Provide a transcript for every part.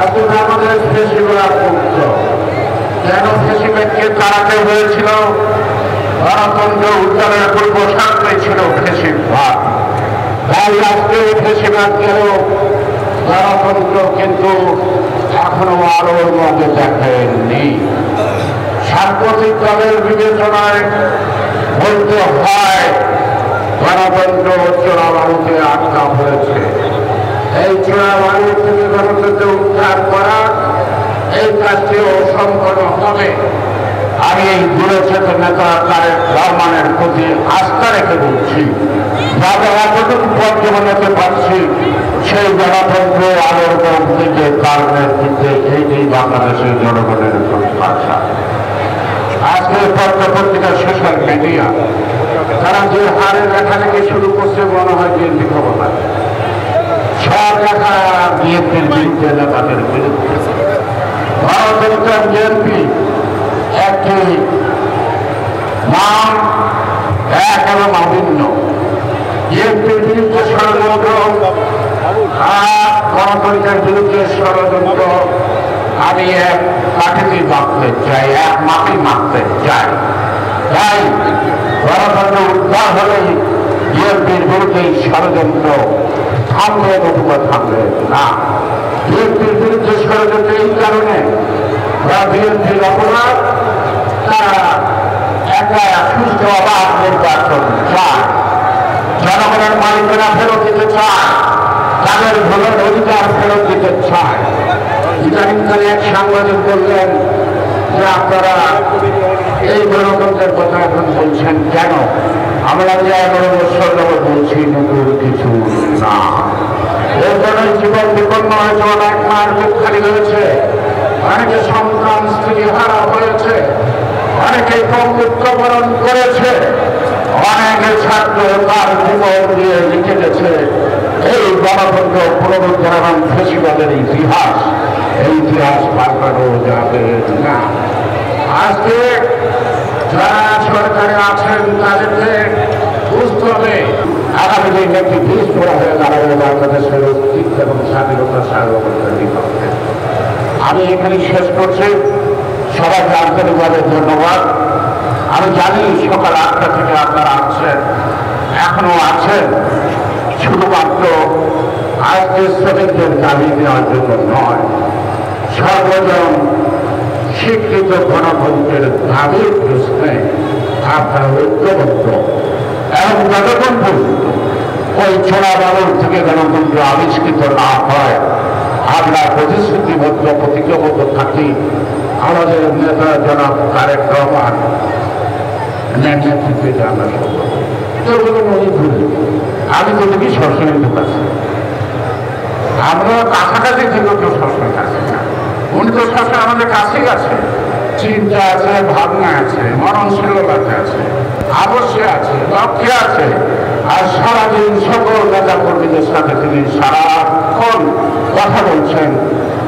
এখন আমাদের ফেসিবাদ মুক্ত। কেন ফেসিবাদকে তাড়াতে হয়েছিল? গণতন্ত্র উদ্যানের পূর্ব শর্তে ছিল ফেসিবাদ। তাই আজকে ফেসিবাদ গেল, গণতন্ত্র কিন্তু এখনো আলোর মধ্যে দেখেননি। সাম্প্রতিক দলের বিবেচনায় বলতে হয় গণতন্ত্র চোরাবাড়িতে আটকা পড়েছে। এই চোরাবাড়ি থেকে গণতন্ত্র উদ্ধার করা এই কাজটি অসম্পন্ন হবে। আমি এই দূরচেতন নেতা তারেক রহমানের প্রতি আস্থা রেখে বলছি, যাতে এতটুকু পর্যবেক্ষণ পাচ্ছি সেই গণতন্ত্র আলোর দিকে তার নেতৃত্বে এইটাই বাংলাদেশের জনগণের প্রত্যাশা। আজকে পত্রপত্রিকা সোশ্যাল মিডিয়া তারা যে হারে লেখালেখি শুরু করছে মনে হয় বিএনপি ক্ষমতা, সব লেখা বিএনপির বিরুদ্ধে, নেতাদের বিরুদ্ধে। গণতন্ত্র বিএনপি একটি নাম এক এবং অভিন্ন। বিএনপির বিরুদ্ধে ষড়যন্ত্র আর গণতন্ত্রের বিরুদ্ধে ষড়যন্ত্র আমি এক কাঠিতে মাপতে চাই, এক মাটি মাপতে চাই। তাই গণতন্ত্র উদ্ধার হলেই বিএনপির বিরুদ্ধে ষড়যন্ত্র থামবে, নতুবা থামবে না। বিএনপির বিরুদ্ধে ষড়যন্ত্র এই কারণে বিএনপির অপরাধ, তারা একটা সুস্থ অবাধ নির্বাচন চায়, জনগণের মালিকানা ফেরত দিতে চায়, তাদের ভোটের অধিকার ফেরত দিতে চায়। ইদানিংকালে এক সাংবাদিক বললেন যে আপনারা এই গণতন্ত্রের কথা এখন বলছেন কেন? আমরা যে 11 বছর ধরে বলছি নতুন কিছু না। এর জন্যই জীবন বিপন্ন হয়েছে, অনেক মায়ের বুক খালি হয়েছে, অনেকে সন্তান স্ত্রী হারা হয়েছে, অনেকে মৃত্যুবরণ করেছে, অনেকে ছাত্র তার জীবন দিয়ে লিখে গেছে এই গণতন্ত্র পুনরুদ্ধার এবং ফেসিবাদের ইতিহাস। এই ইতিহাস পাল্টানো যাবে না। আজকে যারা সরকারে আছেন তাদেরকে বুঝতে হবে আগামী দিন একটি বীজ পড়া হয়ে দাঁড়াবে বাংলাদেশের অস্তিত্ব এবং স্বাধীনতা সার্বভৌমত্বের বিপক্ষে। আমি এখানে শেষ করছি। সবাইকে আন্তরিকভাবে ধন্যবাদ। আমি জানি সকাল 8টা থেকে আপনারা আছেন, এখনো আছেন, শুধুমাত্র আজকে শ্রমিকদের দাবি দেওয়ার জন্য নয়, সর্বজন স্বীকৃত গণতন্ত্রের দাবির প্রশ্নে আপনারা ঐক্যবদ্ধ এবং যতক্ষণ পর্যন্ত ওই চোরাবাড়ির থেকে গণতন্ত্র আবিষ্কৃত না হয় আমরা প্রতিশ্রুতিবদ্ধ প্রতিজ্ঞাবদ্ধ থাকি। আমাদের নেতা জনাব তারেক রহমান নেতৃত্বে আমরা আমি তো দেখি সবসময় ঢুকাচ্ছি, আমরা কাছাকাছি থেকে কেউ সবসময় কাছে না, উনি তো সবসময় আমাদের কাছেই আছে। চিন্তা আছে, ভাবনা আছে, মননশীলতা আছে, আবশ্যক আছে, লক্ষ্য আছে। আর সারাদিন সকল নেতা কর্মীদের সাথে তিনি সারাক্ষণ কথা বলছেন,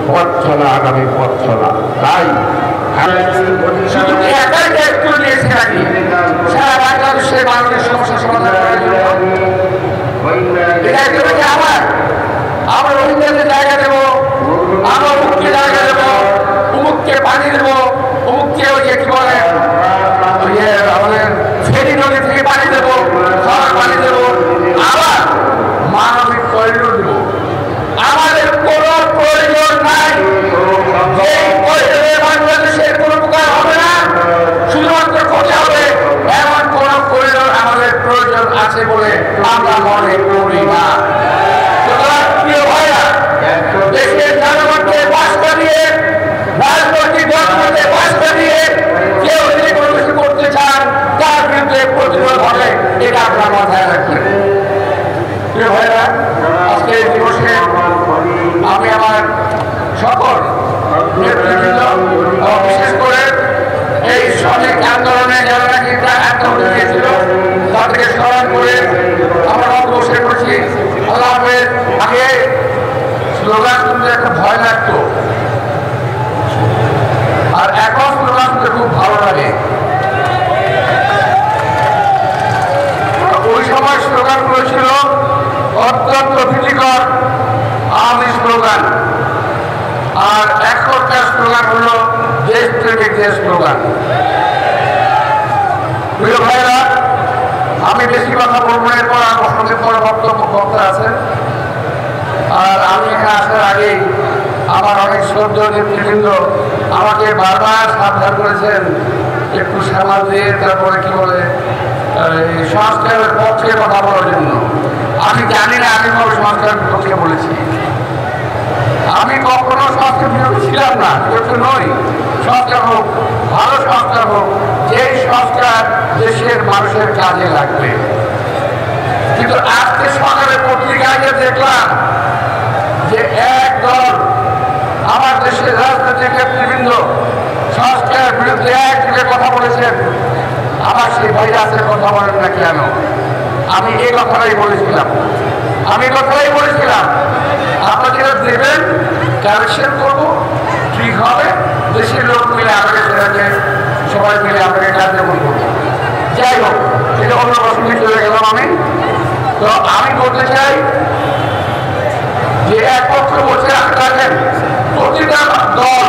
পথ চলা, আগামী পথ চলা। তাই শুধু একাই দায়িত্ব নিয়েছে নাকি সারা বাংলাদেশের মানুষের সমস্যা সমাধান করার জন্য? আমরা রোহিঙ্গাদের জায়গা দেবো, আমরা অমুককে জায়গা দেবো, অমুককে পানি দেবো, অমুককে ওই যে কি বলে আমাদের ফেরি নদী থেকে পানি দেবো, খাওয়ার পানি দেবো, আবার মানবিক করিডোর দেবো। আমাদের কোনো প্রয়োজন নাই এই করিডোরে বাংলাদেশের কোনো প্রকার হবে না, শুধুমাত্র করতে হবে এমন কোন করিডোর আমাদের প্রয়োজন আছে বলে আমরা মনে করি না। দেশের জনগণকে বাস্তা দিয়ে, রাজনৈতিক দলকে বাস্তা দিয়ে কেউ যদি কোনো কিছু করতে চান তার বিরুদ্ধে প্রতিরোধ হবে, এটা আপনার মাথায় রাখবেন। প্রিয় ভাইরা, আজকে এই দিবসে আমি আমার সকল নেতৃবৃন্দ বিশেষ করে এই শ্রমিক আন্দোলনে যারা নাকি আন্দোলন দিয়েছিল তাদেরকে স্মরণ করে আমরা বসে পড়েছি। আল্লাহ হাফেজ। আগে স্লোগান শুনতে একটা ভয় লাগতো, আর এখন স্লোগান শুনতে খুব ভালো লাগে। ওই সময় স্লোগানগুলো ছিল অত্যন্ত ভীতিকর আওয়ামী স্লোগান। দেশপ্রেমিক যে স্লোগান। প্রিয় ভাইরা, আমি বেশি কথা বলবো, এরপর আমার সঙ্গে পরে বক্তা আছেন। আর আমি এখানে আসার আগেই আমার অনেক শ্রদ্ধেয় নেতৃবৃন্দ আমাকে বারবার সাবধান করেছেন একটু সামাল দিয়ে তারপরে কি বলে সংস্কারের পক্ষে কথা বলার জন্য। আমি জানি না আমি কবে সংস্কারের পক্ষে বলেছি। আমি কখনো সংস্কার বিরোধী ছিলাম না, বিরোধী নই। সংস্কার হোক, ভালো সংস্কার হোক, যেই সংস্কার দেশের মানুষের কাজে লাগবে। কিন্তু আজকে সকালে পত্রিকায় দেখলাম যে এক দল আমার দেশের রাজনৈতিক নেতৃবৃন্দ সংস্কারের বিরুদ্ধে একদিকে কথা বলেছেন। আমার সেই ভাইরাসের কথা বলেন না কেন? আমি এই কথাটাই বলেছিলাম, আপনারা দেবেন, কারেকশন করবো, ঠিক হবে, দেশের লোক মিলে আমাকে সেটাকে সবাই মিলে আপনাকে কার্যক্রম করবো। যাই হোক, এটা অন্য প্রসঙ্গে চলে গেলাম আমি। তো আমি বলতে চাই যে এক পক্ষ বলছে রাখেন প্রতিটা দল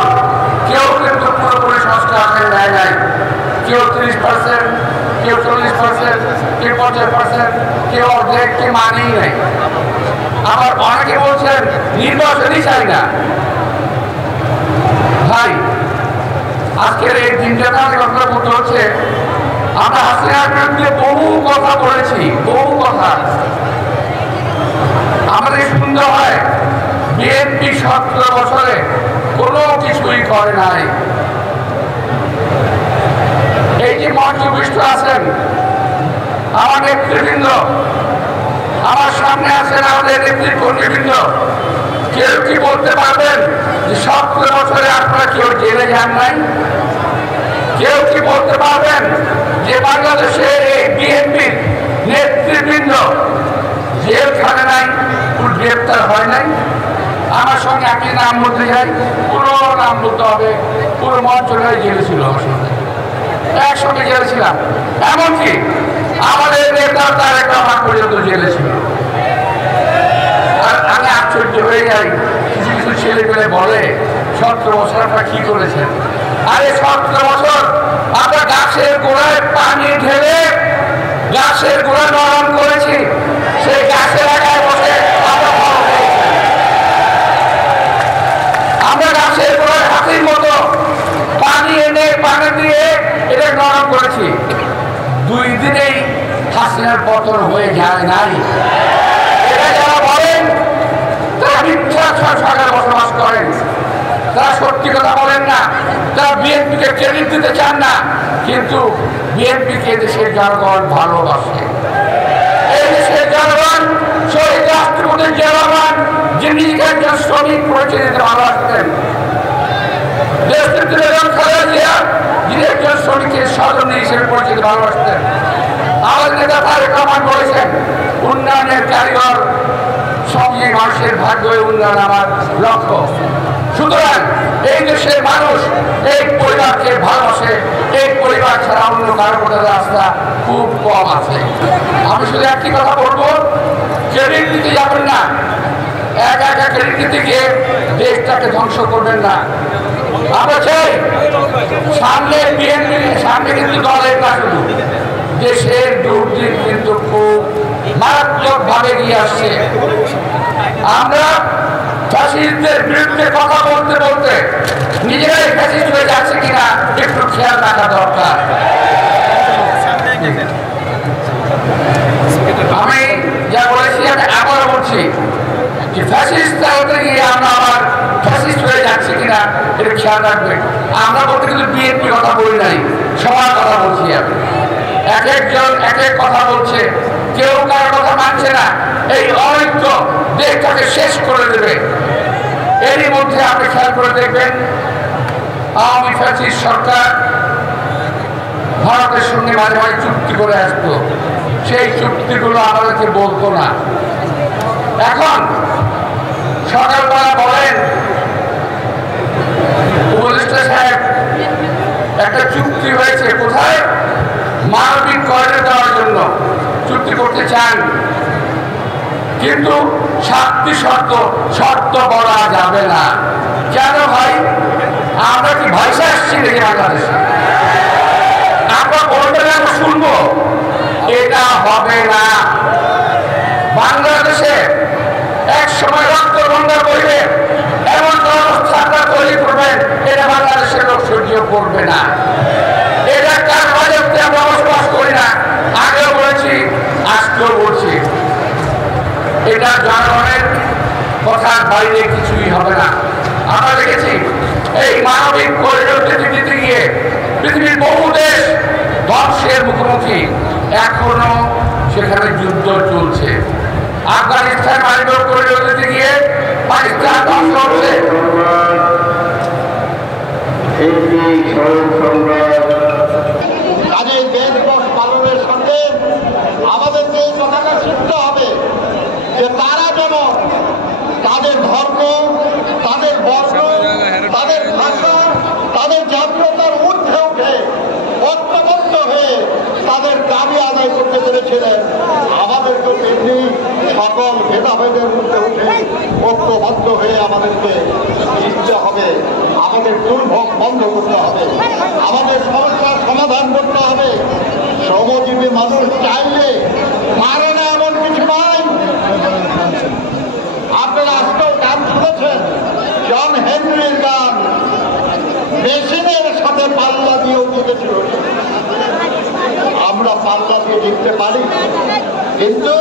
কেউ কিন্তু পুরোপুরি সংস্কার নেয় নাই। কেউ 30%, কেউ 40%, কেউ 50%, কেউ অর্ধেক, কেউ মানেই নেই। আবার অনেকে বলছেন নির্বাচনই চাই না। ভাই, আজকের এই দিনটাতে আমাদের কথা বলতে হচ্ছে, আমরা হাসিনার বিরুদ্ধে বহু কথা বলেছি, বহু কথা। আমাদের সুন্দর হয় বিএনপি 17 বছরে কোনো কিছুই করে নাই। এই যে মঞ্চবিষ্ট আছেন আমার নেতৃবৃন্দ, আমার সামনে আছেন আমাদের নেতৃবৃন্দ, কেউ কি বলতে পারবেন যে 17 বছরে আপনারা কেউ জেলে যান নাই? কেউ কি বলতে পারবেন যে বাংলাদেশের এই বিএনপির নেতৃবৃন্দ জেলখানে নাই, গ্রেপ্তার হয় নাই? আমার সঙ্গে আপনি নাম বলতে যাই, পুরো নাম বলতে হবে, পুরো মঞ্চটাই জেলে ছিল, আমার সঙ্গে একসঙ্গে জেলে ছিলাম। এমনকি আমাদের নেতা তার একটা আমার পর্যন্ত জেলে ছিল। আর আমি আশ্চর্য হয়ে যাই, কিছু কিছু ছেলে পেলে বলে 17 বছর আপনারা কি করেছেন? আরে 17 বছর আমরা গাছের গোড়ায় পানি ঢেলে গাছের গোড়া নরম করেছি, সেই গাছের আগায় বসে আমরা গাছের গোড়ায় হাতির মতো পানি এনে পানি দিয়ে এটা নরম করেছি। 2 দিনেই হাসিনার পতন হয়ে যায় নাই। এটা যারা বলেন তারা মিথ্যা সরকার বসবাস করেন, তারা সত্যি কথা বলেন না, তারা বিএনপিকে ক্রেডিট দিতে চান না। কিন্তু বিএনপিকে দেশের জনগণ ভালোবাসে। এই দেশের জনগণ শহীদ রাষ্ট্রপতি জনগণ যে নিজেকে একজন শ্রমিক পরিচয় দিতে ভালোবাসতেন, দেশ নেত্রী বেগম খালেদা জিয়া যিনি একজন শ্রমিকের স্বজন হিসেবে পরিচিত ভালোবাসতেন। আমাদের নেতা তারেক রহমান বলেছেন উন্নয়নের কারিগর সঙ্গে মানুষের ভাগ্য উন্নয়ন আমার লক্ষ্য। সুতরাং এই দেশের মানুষ এই পরিবারকে ভালোবাসে, এই পরিবার ছাড়া অন্য কারো প্রতি রাস্তা খুব কম আছে। আমি শুধু একটি কথা বলবো, ক্রেডিট দিতে যাবেন না, একা ক্রেডিট দিতে গিয়ে দেশটাকে ধ্বংস করবেন না। আমরা চাই সামনে বিএনপি, সামনে কিন্তু দলের না, শুধু দেশের দুর্দিন কিন্তু খুব মারাত্মক ভাবে গিয়ে আসছে। আমরা ফ্যাসিস্টদের বিরুদ্ধে কথা বলতে বলতে নিজেরাই ফ্যাসিস্ট হয়ে যাচ্ছে কিনা একটু খেয়াল রাখা দরকার। আমি যা বলেছি আমি আবারও বলছি যে ফ্যাসিস্ট চালাতে গিয়ে আমরা আবার ফ্যাসিস্ট হয়ে যাচ্ছে কিনা এটা খেয়াল রাখবেন। আমরা বলতে কিন্তু বিএনপির কথা বলি নাই, সবার কথা বলছি। আমি এক একজন এক এক কথা বলছে, কেউ কারোর কথা মানছে না। এই অনৈক্য দেশটাকে শেষ করে দেবে। এরই মধ্যে আপনি খেয়াল করে দেখবেন আওয়ামী ফ্যাসিস্ট সরকার ভারতের সঙ্গে মাঝে মাঝে চুক্তি করে আসতো, সেই চুক্তিগুলো আমাদেরকে বলতো না। এখন সকালবেলা বলেন উপদেষ্টা সাহেব একটা চুক্তি হয়েছে, কোথায়? মানবিক করিডোর দেওয়ার জন্য চুক্তি করতে চান, কিন্তু 7টি শর্ত বলা যাবে না। কেন ভাই? আমরা কি ভাইসে আসছি থেকে বাংলাদেশে। আমরা বলবেন আমরা শুনবো, এটা হবে না। বাংলাদেশে এক সময় রক্ত গঙ্গা বইবে, এমন অবস্থা তৈরি করবেন, এটা বাংলাদেশের লোক সহ্য করবে না। এটা কার বাজেটে আমরা বসবাস করি না, আগেও বলেছি, আজকেও বলছি, এটা জনগণের কথার বাইরে কিছুই হবে না। আমরা দেখেছি এই মানবিক করিডোর দিতে গিয়ে পৃথিবীর বহু দেশ ধ্বংসের মুখোমুখি, এখনো সেখানে যুদ্ধ চলছে। আফগানিস্তান মানবিক করিডোর দিতে গিয়ে পাকিস্তান ধ্বংস হচ্ছে। কাজে দেশ পালনের সঙ্গে আমাদেরকে এই কথাটা শিখতে হবে যে তারা যেন তাদের ধর্ম, তাদের বর্ণ, তাদের ভাষা, তাদের জাতীয়তার ঊর্ধ্বে উঠে ঐক্যবদ্ধ হয়ে তাদের দাবি আদায় করতে পেরেছিলেন। আমাদেরকে তেমনি সকল ভেদাভেদের মধ্যে উঠে ঐক্যবদ্ধ হয়ে আমাদেরকে জিততে হবে, আমাদের দুর্ভোগ বন্ধ করতে হবে, আমাদের সমস্যার সমাধান করতে হবে। শ্রমজীবী মানুষ চাইলে পারে না এমন কিছু নয়। আপনারা আজকেও গান শুনেছেন, জন হেনরির গান, মেশিনের সাথে পাল্লা দিয়েও জিতেছিল। আমরা পাল্লা দিয়ে জিততে পারি, কিন্তু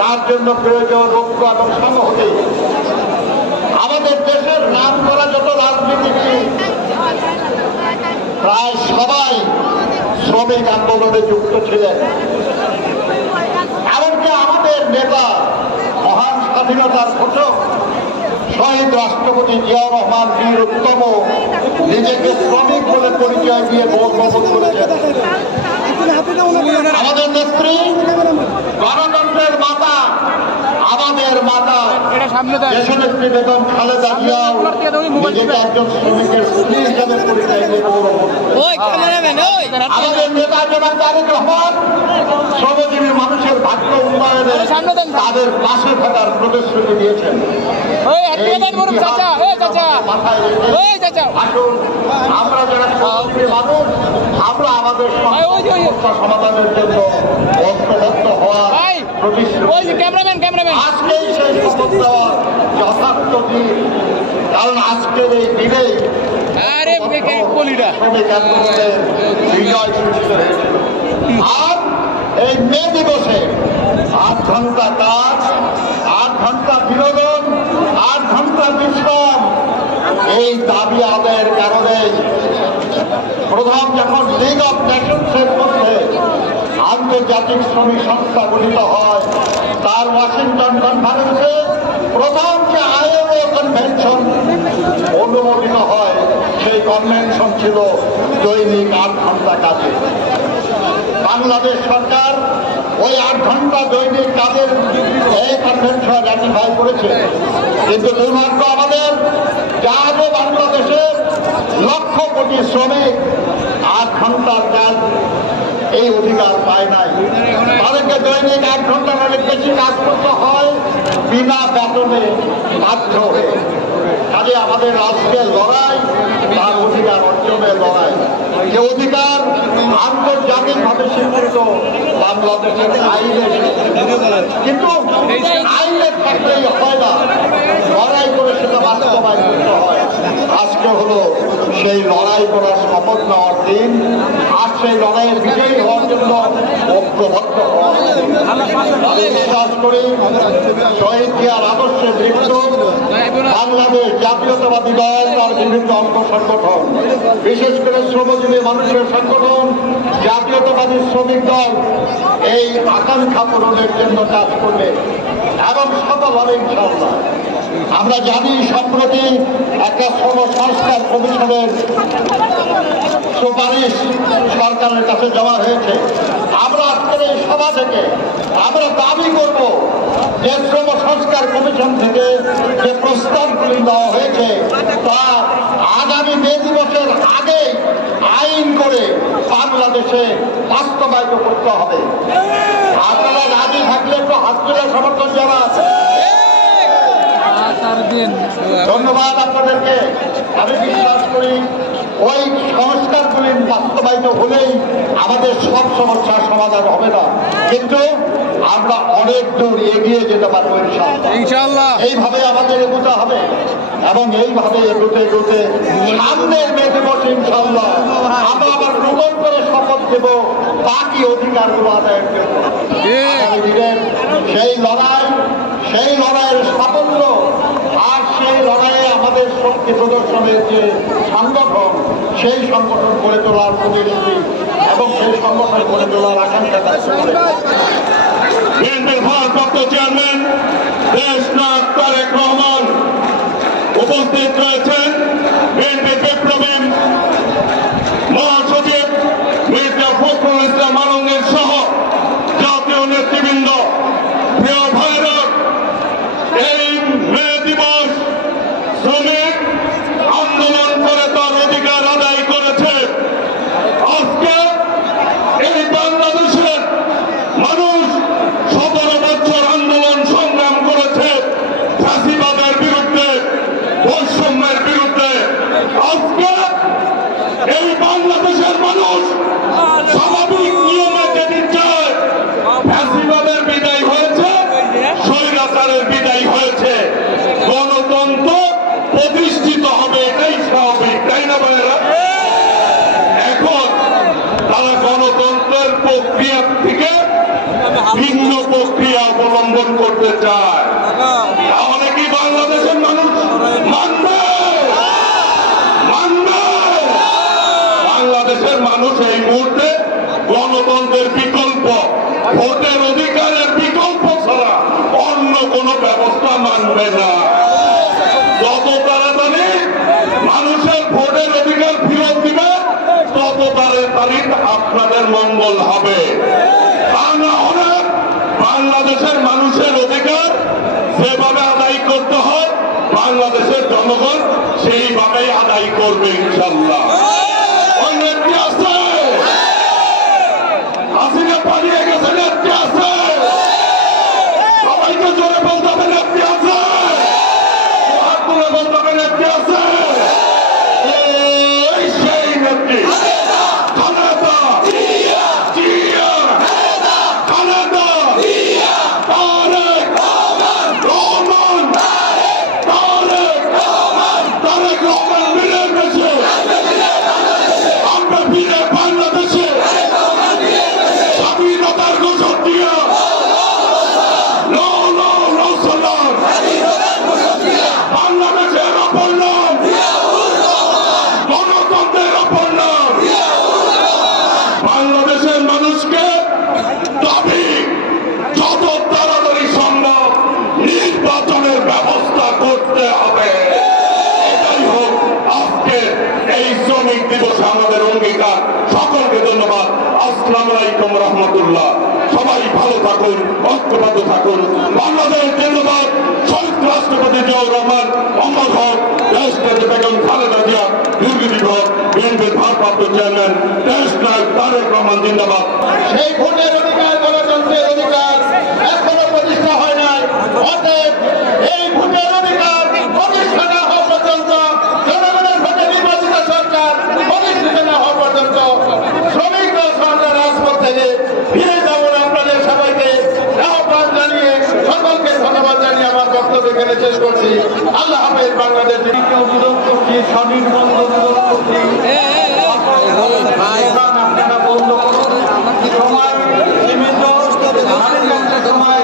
তার জন্য প্রয়োজন ঐক্য এবং সংহতি। আমাদের দেশের নাম করা যত রাজনীতিবিদ প্রায় সবাই শ্রমিক আন্দোলনে যুক্ত ছিলেন। এমনকি আমাদের নেতা, মহান স্বাধীনতার ঘোষক শহীদ রাষ্ট্রপতি জিয়াউর রহমান বীর উত্তম নিজেকে শ্রমিক বলে পরিচয় দিয়ে বহন করেছেন। আমাদের নেত্রী, গণতন্ত্রের মাতা, আমাদের মাতা দেশনেত্রী বেগম খালেদা জিয়াও নিজেকে একজন শ্রমিকের স্ত্রী হিসাবে পরিচয় দিয়ে আমাদের নেতা জনাব তারেক রহমান শ্রমজীবী মানুষের ভাগ্য উন্নয়নে তাদের পাশে থাকার প্রতিশ্রুতি দিয়েছেন। আমরা যারা শ্রমজীবী মানুষ, আমরা আমাদের সমস্যা সমাধানের জন্য ঐক্যবদ্ধ হওয়ার প্রতিশ্রুতি আজকেই সেই শপথ দেওয়ার যথার্থ দিন। কারণ আজকের এই দিনেই শ্রমিক আন্দোলনের বিজয় সূচিত হয়েছিল। আর এই মে দিবসে 8 ঘন্টা কাজ, 8 ঘন্টা বিনোদন, 8 ঘন্টা বিশ্রাম, এই দাবি আদায়ের কারণে প্রথম যখন লিগ অফ নেশনসের মধ্যে আন্তর্জাতিক শ্রমিক সংস্থা গঠিত হয়, তার ওয়াশিংটন কনফারেন্সে প্রথম যে আইএলও কনভেনশন অনুমোদিত হয়, সেই কনভেনশন ছিল দৈনিক 8 ঘন্টা কাজে। বাংলাদেশ সরকার ওই 8 ঘন্টা দৈনিক কাজের এই কনভেনশন রাটিফাই করেছে। কিন্তু দুর্ভাগ্য আমাদের, যাবো বাংলাদেশের লক্ষ কোটি শ্রমিক 8 ঘন্টার কাজ এই অধিকার পায় নাই। তাদেরকে দৈনিক 8 ঘন্টার অনেক বেশি কাজ করতে হয় বিনা বেতনে, বাধ্য হয়ে। কাজে আমাদের আজকের লড়াই তার অধিকার অর্জনের লড়াই, যে অধিকার আন্তর্জাতিকভাবে স্বীকৃত বাংলাদেশের আইনে। কিন্তু আইনের থাকলেই হয় না, লড়াই করে সেটা বাস্তবায়ন করতে হয়। আজকে হলো সেই লড়াই করার শপথ নেওয়ার দিন। আর সেই লড়াইয়ের বিজয়ী হওয়ার জন্য ঐক্যবদ্ধ হওয়া। আমি বিশ্বাস করি শহীদ জিয়ার আদর্শে দৃপ্ত বাংলাদেশ জাতীয়তাবাদী দল, তার বিভিন্ন অঙ্গ সংগঠন, বিশেষ করে শ্রমজীবী মানুষের সংগঠন জাতীয়তাবাদী শ্রমিক দল এই আকাঙ্ক্ষা পূরণের জন্য কাজ করবে এবং সফল হবে ইনশাআল্লাহ। আমরা জানি সম্প্রতি একটা শ্রম সংস্কার কমিশনের সুপারিশ সরকারের কাছে জমা হয়েছে। আমরা আজকের এই সভা থেকে আমরা দাবি করব যে শ্রম সংস্কার কমিশন থেকে যে প্রস্তাবগুলি দেওয়া হয়েছে তা আগামী মে দিবসের আগে আইন করে বাংলাদেশে বাস্তবায়িত করতে হবে। আপনারা রাজি থাকলে একটু হাত তুলে সমর্থন জানান। ধন্যবাদ আপনাদেরকে। আমি বিশ্বাস করি ওই সংস্কারগুলি বাস্তবায়িত হলেই আমাদের সব সমস্যার সমাধান হবে না, কিন্তু আমরা অনেক দূর এগিয়ে যেতে পারবো ইনশাআল্লাহ। এইভাবে আমাদের এগোতে হবে এবং এইভাবে এগোতে এগোতে সামনের মে দিবসে ইনশাআল্লাহ আমরা আবার নতুন করে শপথ দেব বাকি অধিকারগুলো আদায় করবো। সেই লড়াইয়ের সাফল্য আর সেই লড়াইয়ে আমাদের শক্তি প্রদর্শনের যে সংগঠন, সেই সংগঠন গড়ে তোলার প্রতিশ্রুতি এবং সেই সংগঠন গড়ে তোলার আকাঙ্ক্ষা বিএনপির ভারপ্রাপ্ত চেয়ারম্যান দেশনাথ তারেক রহমান উপস্থিত রয়েছেন। বিএনপি বিপ্লবী মহাসচিব মির্জা ফখরুল ইসলাম আলমগীর সহ জাতীয় নেতৃবৃন্দ। প্রিয় ভাইরা, এই মে দিবস শ্রমিক আন্দোলন করে তার অধিকার আদায় করেছে। আজকে এই বাংলাদেশের মানুষ 17 বছর আন্দোলন সংগ্রাম করেছে ফ্যাসিবাদের বিরুদ্ধে, বৈষম্যের বিরুদ্ধে। আজকে এই বাংলাদেশের মানুষ স্বাভাবিক নিয়মে যেতে চায়। ফ্যাসিবাদের বিদায় হয়েছে, স্বৈরাচারের বিদায় হয়েছে, গণতন্ত্র প্রতিষ্ঠিত হবে, এটাই স্বাভাবিক, তাই না ভাইয়েরা? এখন তারা গণতন্ত্রের প্রক্রিয়া থেকে ভিন্ন প্রক্রিয়া অবলম্বন করতে চায়। তাহলে কি বাংলাদেশের মানুষ মানবে? বাংলাদেশের মানুষ এই মুহূর্তে গণতন্ত্রের বিকল্প, ভোটের অধিকারের বিকল্প ছাড়া অন্য কোনো ব্যবস্থা মানবে না। যত তাড়াতাড়ি মানুষের ভোটের অধিকার ফেরত দিবে, তত তাড়াতাড়ি আপনাদের মঙ্গল হবে। তা না হলে বাংলাদেশের মানুষের অধিকার যেভাবে আদায় করতে হয়, বাংলাদেশের জনগণ সেইভাবেই আদায় করবে ইনশাল্লাহ। ওই নেত্রী আছে, হাসিনা পালিয়ে গেছে, নেত্রী আছে, সবাইকে জোরে বলতে হবে নেত্রী আছে, হাত তুলে বলতে হবে নেত্রী আছে। সেই নেত্রী খালেদা জিয়া, খালেদা তারেক রহমান, তারেক রহমান মিলের দেশে আমরা ফিরে বাংলাদেশে স্বাধীনতার ঘোষক দিয়া বাংলাদেশের অপর নাম, গণতন্ত্রের অপর নাম। বাংলাদেশের মানুষকে দাবি যত তাড়াতাড়ি সম্ভব নির্বাচনের ব্যবস্থা করতে হবে। এটাই হোক আজকে এই শ্রমিক দিবস আমাদের অঙ্গীকার। সকলকে ধন্যবাদ। আসসালামু আলাইকুম রহমতুল্লাহ। সবাই ভালো থাকুন, ঐক্যবদ্ধ থাকুন। বাংলাদেশ জিন্দাবাদ। শহীদ রাষ্ট্রপতি জিয়াউর রহমান অমর হক, দেশনেত্রী বেগম খালেদা জিয়া দীর্ঘজীবী হোক। বিএনপির ভারপ্রাপ্ত চেয়ারম্যান দেশনায়ক তারেক রহমান জিন্দাবাদ। সেই ভোটের অধিকার, গণতন্ত্রের অধিকার এখনো প্রতিষ্ঠা হয় নাই। অতএব এই ভোটের অধিকার প্রতিষ্ঠা না হওয়া পর্যন্ত, জনগণের ভোটে নির্বাচিত সরকার প্রতিষ্ঠিত না হওয়া পর্যন্ত শ্রমিকরা সরকার রাজপথ থেকে ফিরে যাবেন। আপনাদের সবাইকে আহ্বান জানিয়ে সকলকে ধন্যবাদ জানিয়ে আমার বক্তব্য এখানে শেষ করছি। আল্লাহ হাফেজ। বাংলাদেশ অনুরোধ করছি, স্বনির্বন্ধ অনুরোধ করছি, আপনারা বন্ধ করুন। সময় সীমিত, সময়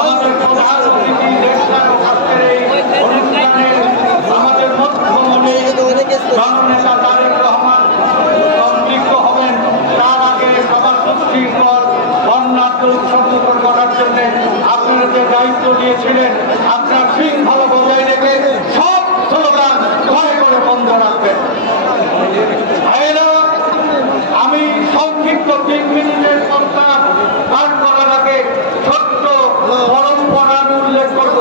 আমাদের প্রধান অতিথি দেশনায়ক আজকের এই অনুষ্ঠানে আমাদের মধ্যমণি জননেতা তারেক রহমান সংযুক্ত হবেন। তার আগে সবার সুশৃঙ্খল বর্ণাঢ্য উৎসব করার জন্য আপনারা যে দায়িত্ব নিয়েছিলেন, আপনার শৃঙ্খলা বজায় রেখে সব স্লোগান ঘরে ঘরে বন্ধ রাখবেন। আমি সংক্ষিপ্ত 3 মিনিটের প্রস্তাব পাঠ করার আগে ছোট্ট পরম্পরা উল্লেখ করব।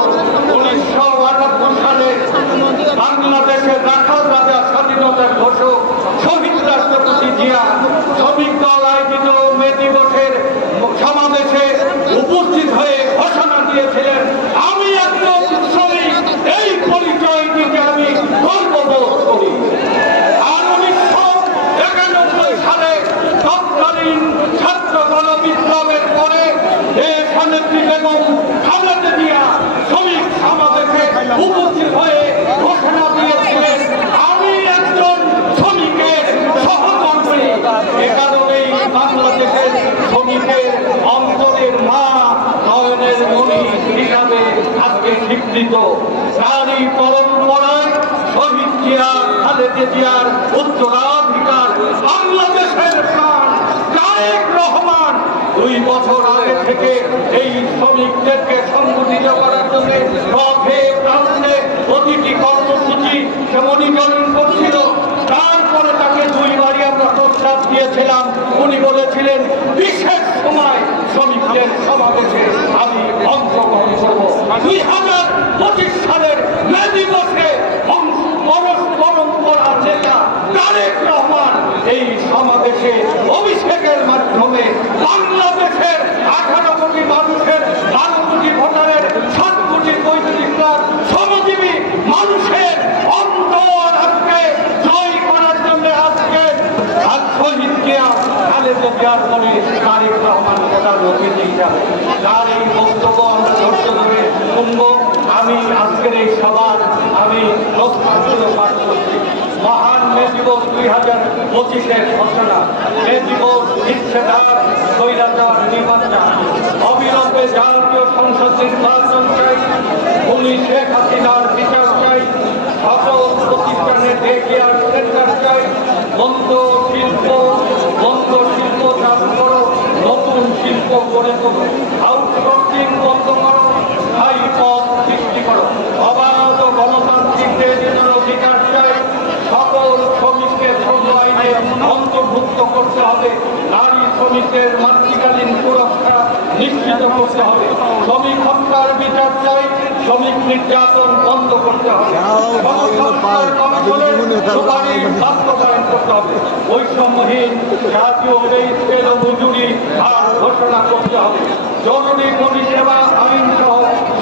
1971 সালে বাংলাদেশের রাখাল রাজা, স্বাধীনতার ঘোষক শহীদ রাষ্ট্রপতি জিয়া শ্রমিক দল আয়োজিত মে দিবসের সমাবেশে উপস্থিত হয়ে ঘোষণা দিয়েছিলেন, আমি একজন শ্রমিক, এই জিয়া, খালেদা জিয়ার উত্তরাধিকার বাংলাদেশের প্রাণ তারেক রহমান 2 বছর আগে থেকে এই শ্রমিকদেরকে সংগঠিত করার জন্য পথে প্রান্তে প্রতিটি কর্মসূচি সে মনিটরিং করছিল। তারপরে তাকে 2 বারই আমরা প্রস্তাব দিয়েছিলাম। উনি বলেছিলেন বিশেষ সময় শ্রমিকদের সমাবেশে আমি অংশগ্রহণ করব। 2025 সালের মে দিবসে পরম্পরার নেতা তারেক রহমান এই সমাবেশে অভিষেকের মাধ্যমে বাংলাদেশের 18 কোটি মানুষের 12 কোটি ভোটারের 7 কোটি 35 লাখ শ্রমজীবী মানুষের অন্তর আজকে জয় করার জন্য আজকে শহীদ জিয়া, খালেদা জিয়ার পরে তারেক রহমান প্রধান অতিথি হিসাবে তার এই বক্তব্য আমরা ধৈর্য ধরে শুনব। আমি আজকের এই সভার আমি লক্ষ্য পাঠ করছি। মহান মে দিবস 2025-এর ঘোষণা। মে দিবস ইচ্ছেদার স্বৈরাচার নির্বাচন, অবিলম্বে জাতীয় সংসদ নির্বাচন চাই, খুনি শেখ হাসিনার বিচার চাই, সকল প্রতিষ্ঠানের ডে কেয়ার সেন্টার চাই, বন্ধ শিল্প চালু করো, নতুন শিল্প গড়ে তোলো, আউটসোর্সিং বন্ধ করো, স্থায়ী পথ সৃষ্টি করো, অবাধ গণতান্ত্রিক দেশের অধিকার চাই, সকল শ্রমিককে শ্রম আইনে অন্তর্ভুক্ত করতে হবে, নারী শ্রমিকদের মাতৃকালীন সুরক্ষা নিশ্চিত করতে হবে, শ্রমিক হত্যার বিচার চাই, শ্রমিক নির্যাতন বন্ধ করতে হবে, বাস্তবায়ন করতে হবে, বৈষম্যহীন জাতীয় স্কেল মজুরি হার ঘোষণা করতে হবে, জরুরি পরিষেবা আইন সহ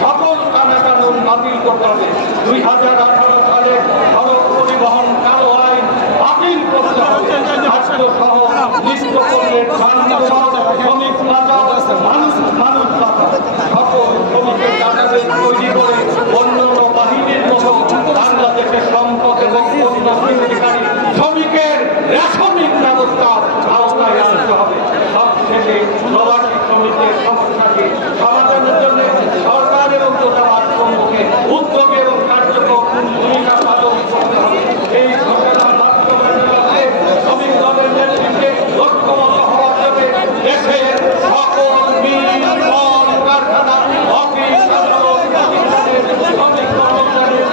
সকল কানুন বাতিল করতে হবে, 2018 সালে সড়ক পরিবহন কালো আইন বাতিল করতে হবে, খাদ্য সহ নিত্য পণ্যের শ্রমিক বাজার মানুষ বাজার সকল শ্রমিকের দাতাদের তৈরি করে অন্যান্য বাহিনীর মতো বাংলাদেশের সম্পদ এবং পণ্য সৃষ্টিকারী শ্রমিকের রেশনিক ব্যবস্থার আওতায় আনতে হবে। সবশেষে প্রবাসী শ্রমিকদের সমস্যাকে সমাধানের জন্য সরকার এবং দূতাবাস প্রমুখে উদ্যোগ এবং কার্যকর ভূমিকা পালন করতে হবে। এই ঘোষণা বাস্তবায়নের লক্ষ্যে শ্রমিক দলের নেতৃত্বে ঐক্যবদ্ধ হওয়ার জন্য দেশের সকল মিল, কল, কারখানা, অফিস, আদালত, প্রতিষ্ঠানের শ্রমিক কর্মচারীর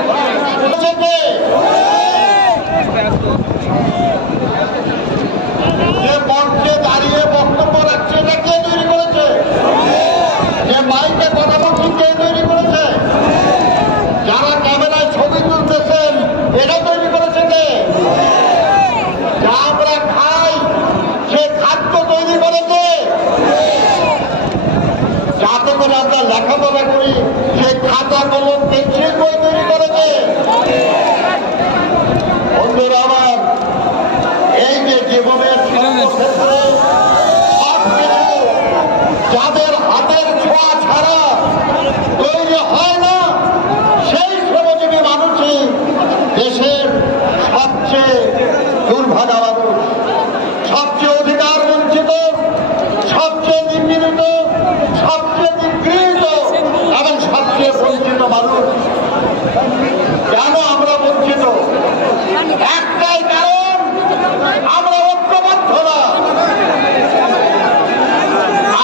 যে মঞ্চে দাঁড়িয়ে বক্তব্য রাখছে এটা কে তৈরি করেছে? যে মাইকে কথা বলছি কে তৈরি করেছে? যারা ক্যামেরায় ছবি তুলতেছেন এটা তৈরি করেছে কে? যা আমরা খাই সে খাদ্য তৈরি করেছে, যাতে করে আমরা লেখাপড়া করি সে খাতা কলম পেন্সিল বই তৈরি করেছে। বন্ধুরা আমার, এই যে জীবনের ক্ষেত্রে যাদের হাতের ছোঁয়া ছাড়া তৈরি হয় না সেই শ্রমজীবী মানুষই দেশের সবচেয়ে দুর্ভাগা মানুষ, সবচেয়ে অধিকার বঞ্চিত, সবচেয়ে নিপীড়িত, সবচেয়ে নিগৃহীত এবং সবচেয়ে বঞ্চিত মানুষ। কেন আমরা বঞ্চিত? একটাই কারণ, আমরা ঐক্যবদ্ধ না।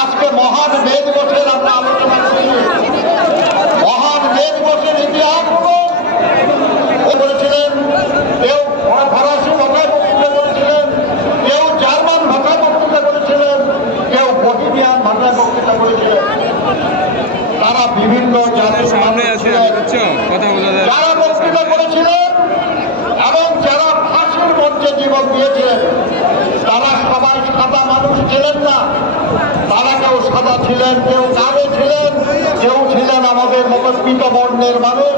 আজকে মহান মে দিবসের আমরা আলোচনা করছি। মহান মে দিবসের ইতিহাস করেছিলেন কেউ ফরাসি ভাষায় বক্তৃতা করেছিলেন, কেউ জার্মান ভাষায় বক্তৃতা করেছিলেন, কেউ বহিমিয়ান ভাষায় বক্তৃতা করেছিলেন। তারা বিভিন্ন জাতির মানুষ ছিলেন যারা বক্তৃতা করেছিলেন এবং যারা ফাঁসির মঞ্চে জীবন দিয়েছিলেন। তারা সবাই সাদা মানুষ ছিলেন না, তারা কেউ সাদা ছিলেন, কেউ কালো ছিলেন, কেউ ছিলেন আমাদের মতো পীত বর্ণের মানুষ।